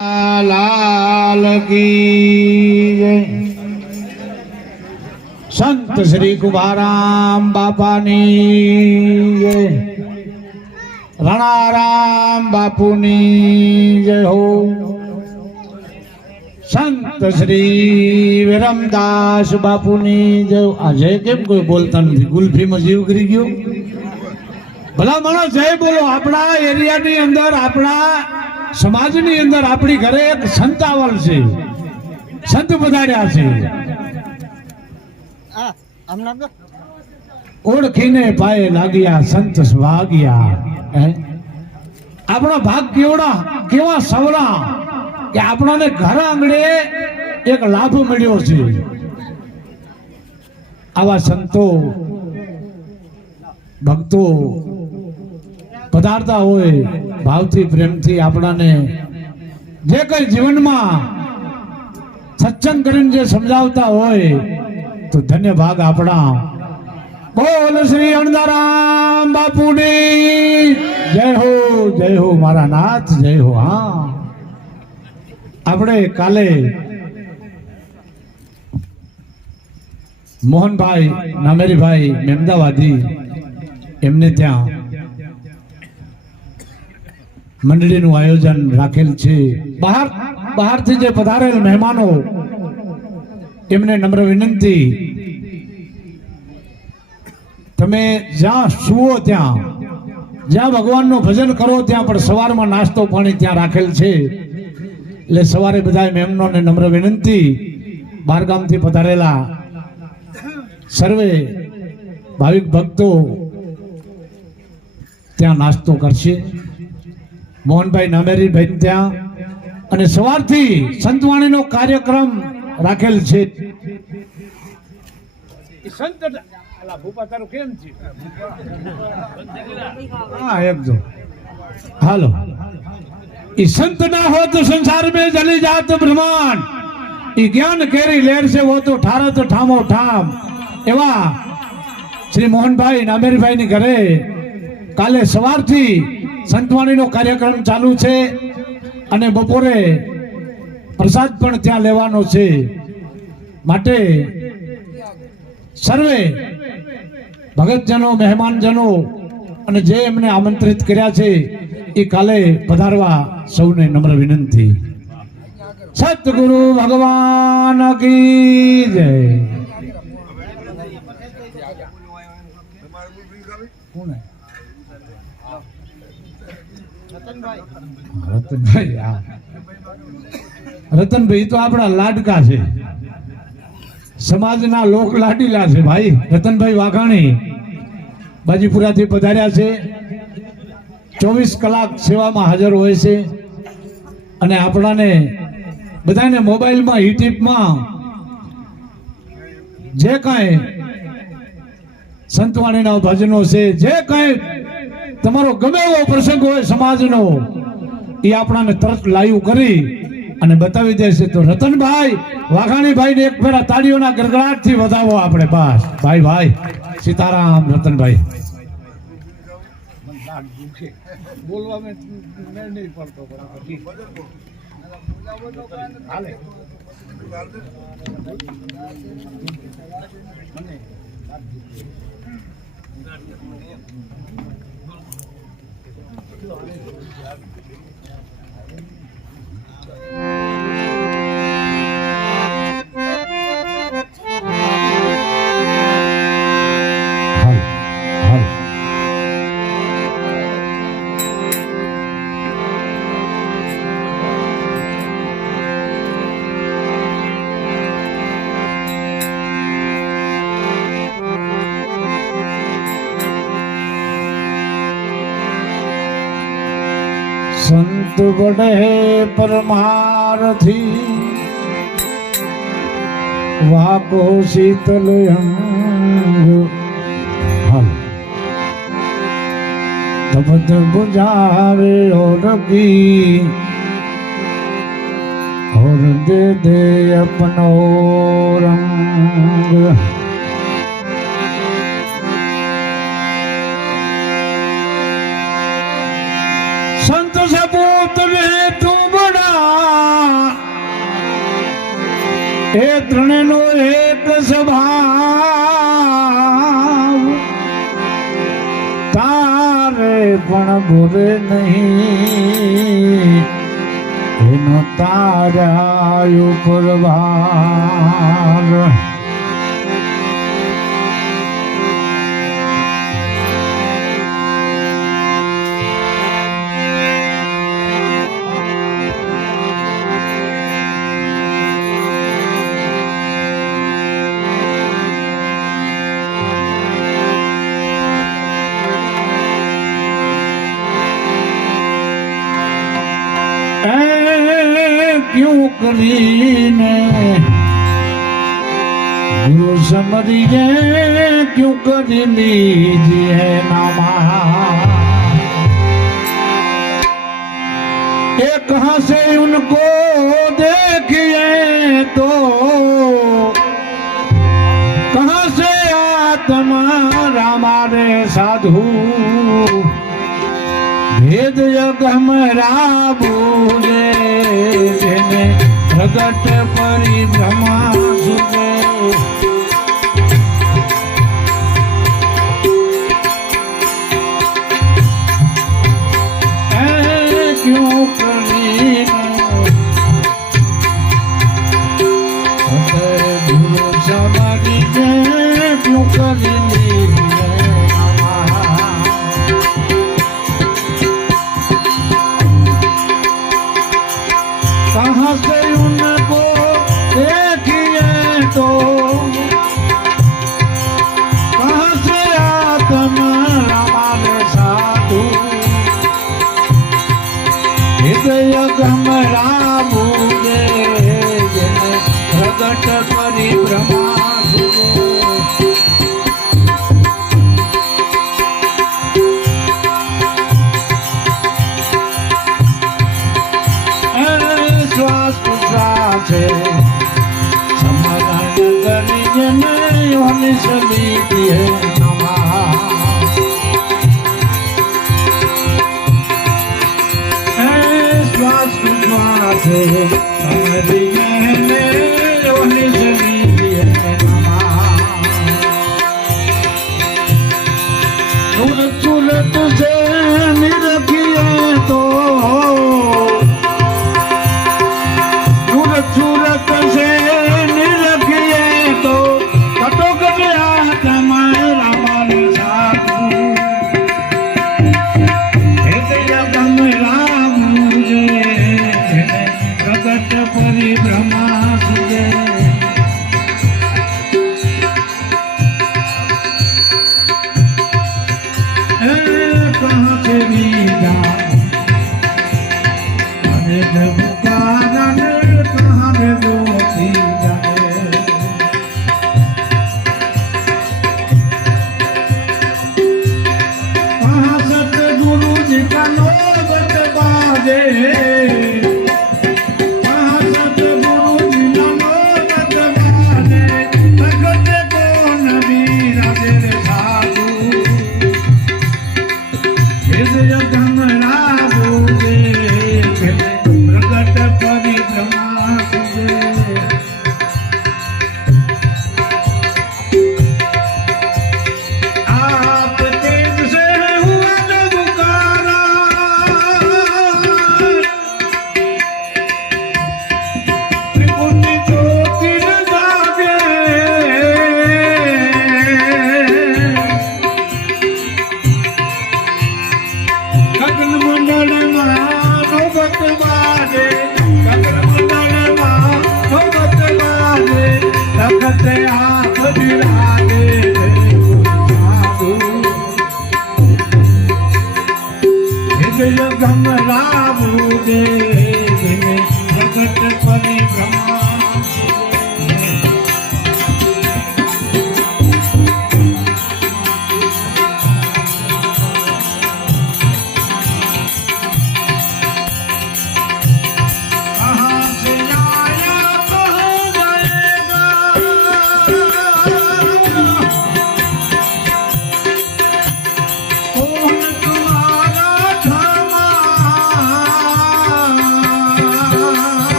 લાલ સંત શ્રી કુભારામ બાપાની જય. રણારામ બાપુની જય હો. સંત શ્રી વિરમદાસ બાપુની જય આજે કેમ કોઈ બોલતા નથી? ગુલફીમાં જીવ કરી ગયો? ભલા માણસ જય બોલો. આપણા એરિયાની અંદર આપણા સમાજની અંદર આપણી ઘરે એક સંતાવલ છે. સંત પધાર્યા છે. ઓળખીને પાયે લાગ્યા સંત વાગ્યા આપણો ભાગ કેવડા કેવા સવલા કે આપણને ઘર આંગણે એક લાભ મળ્યો છે. આવા સંતો ભક્તો પધારતા હોય, ભાવથી, પ્રેમથી આપણાને જે કઈ જીવનમાં સત્સંગ કરીને જે સમજાવતા હોય, તો ધન્ય ભાગ આપણા. બોલ શ્રી અણદારામ બાપુની. જય હો જય હો મારા નાથ, જય હો, હા. આપણે કાલે મોહનભાઈ, નામેરીભાઈ, મેમદાવાદી, એમને ત્યાં મંડળીનું આયોજન રાખેલ છે. બહાર, બહારથી જે પધારેલ મહેમાનો, એમને નમ્ર વિનંતી. તમે જ્યાં સુવો ત્યાં, જ્યાં ભગવાનનું ભજન કરો ત્યાં પણ સવારમાં નાસ્તો પાણી ત્યાં રાખેલ છે. એટલે સવારે બધા મહેમાનોને નમ્ર વિનંતી. બહારગામથી પધારેલા સર્વે ભાવિક ભક્તો ત્યાં નાસ્તો કરશે. મોહનભાઈ નામેરીભાઈ ત્યાં. અને સવારથી સંતવાણીનો કાર્યક્રમ રાખેલ છે. સંત હાલો. એ સંત ના હો તો સંસાર મેં જલી જાત બ્રહ્માંડ. એ જ્ઞાન કેરી લેર છે હો તો ઠારો તો ઠામો ઠામ. એવા શ્રી મોહનભાઈ નામેરીભાઈ ની ઘરે કાલે સવારથી સંતવાણીનો કાર્યક્રમ ચાલુ છે અને બપોરે પ્રસાદ પણ ત્યાં લેવાનો છે. માટે સર્વે ભગતજનો, મહેમાનજનો અને જે એમને આમંત્રિત કર્યા છે એ કાલે પધારવા સૌને નમ્ર વિનંતી. સતગુરુ ભગવાન કી જય. કોણ રતનભાઈ. રતનભાઈ હા. રતનભાઈ તો આપણા લાડકા છે. સમાજના લોક લાડીલા છે ભાઈ. રતનભાઈ વાઘાણી બાજીપુરાથી પધાર્યા છે. ચોવીસ કલાક સેવામાં હાજર હોય છે. અને આપણાને બધાને મોબાઈલમાં યુટ્યુબમાં જે કાંઈ સંતવાણીના ભજનો છે, જે કંઈ તમારો ગમે એવો પ્રસંગ હોય સમાજનો, એ આપણાને તરત લાઈવ કરી અને બતાવી દેશે. તો રતનભાઈ વાઘાણીભાઈ ને એક ફેરા તાળીઓના ગરગડાટથી વધાવો આપણે બસ. ભાઈ ભાઈ, સીતારામ, રતનભાઈ. બોલવામાં નહીં પડતો હાલે. હાલ સંત બડે પરમારથી વાકો શીતલ અંગ હાલ તબદ બુજાવે ઓરગી और दे दे अपनो रंग હે ત્રણેનો એક સ્વભાવ. તારે પણ ભૂલે નહીં. એનો તારા ઉપર ભાર ક્યું કરીને ગુરુ સમરીએ ક્યું કરી લીધી હે નામા ये कहां से उनको देखिए तो कहां से आत्मा हमारे साधू ભેદ જગમ રાબુને જેને પ્રગટ પરિભ્રમા સુતે ગમરાવું પ્રગટ પરિભ્રમા राधे हरिया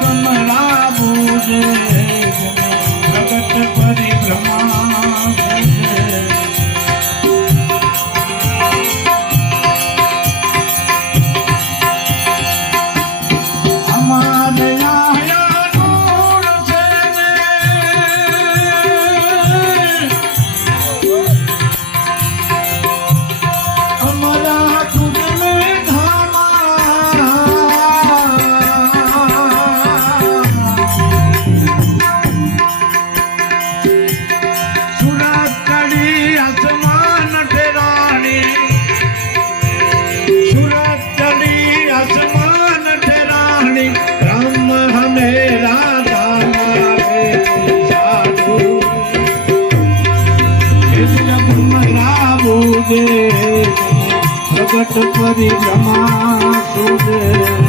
ગમરાવું છે જગત પરિભ્રમા જગત પરિક્રમા સુરે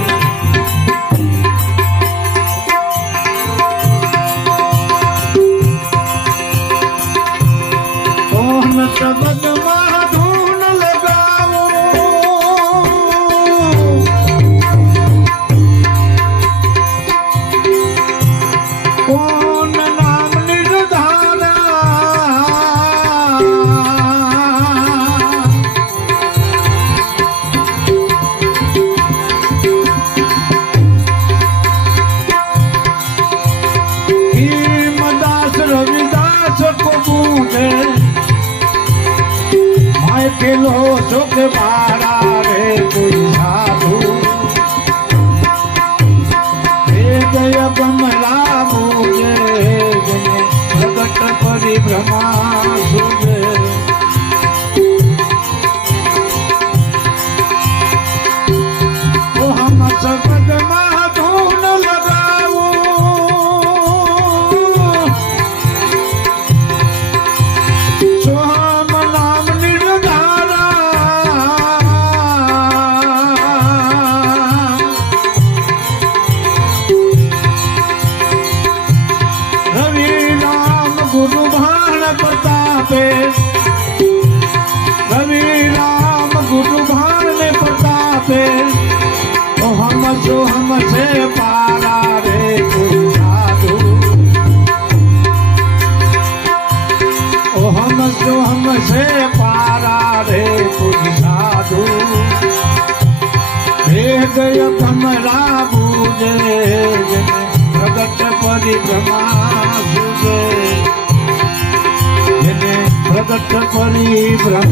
પ્રગટ કરી બ્રહ્મ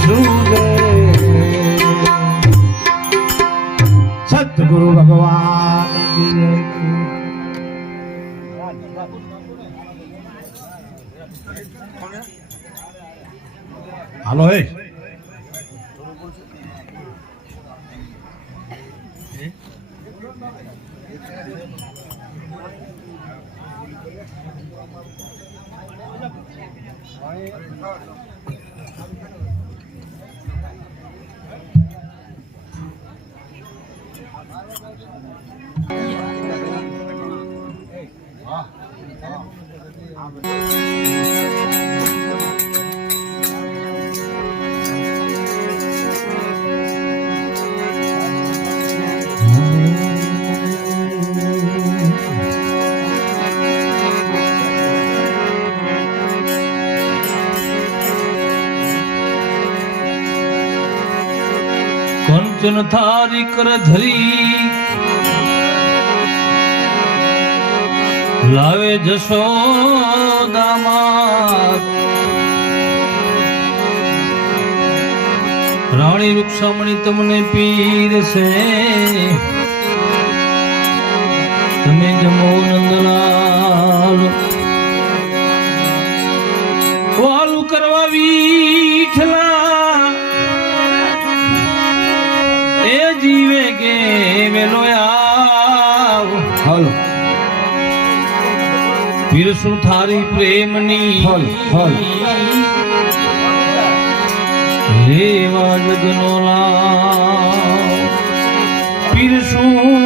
સુરે સદગુરુ ભગવાન હાલો હે. Wah, wow. wow. વચન ધારી કર ધરી. લાવે જશો રાણી રૂક્ષામણી તમને પીરશે. તમે જમો નંદલાલ. વિરસું થારી પ્રેમની રેવા જગનો લા પીરસું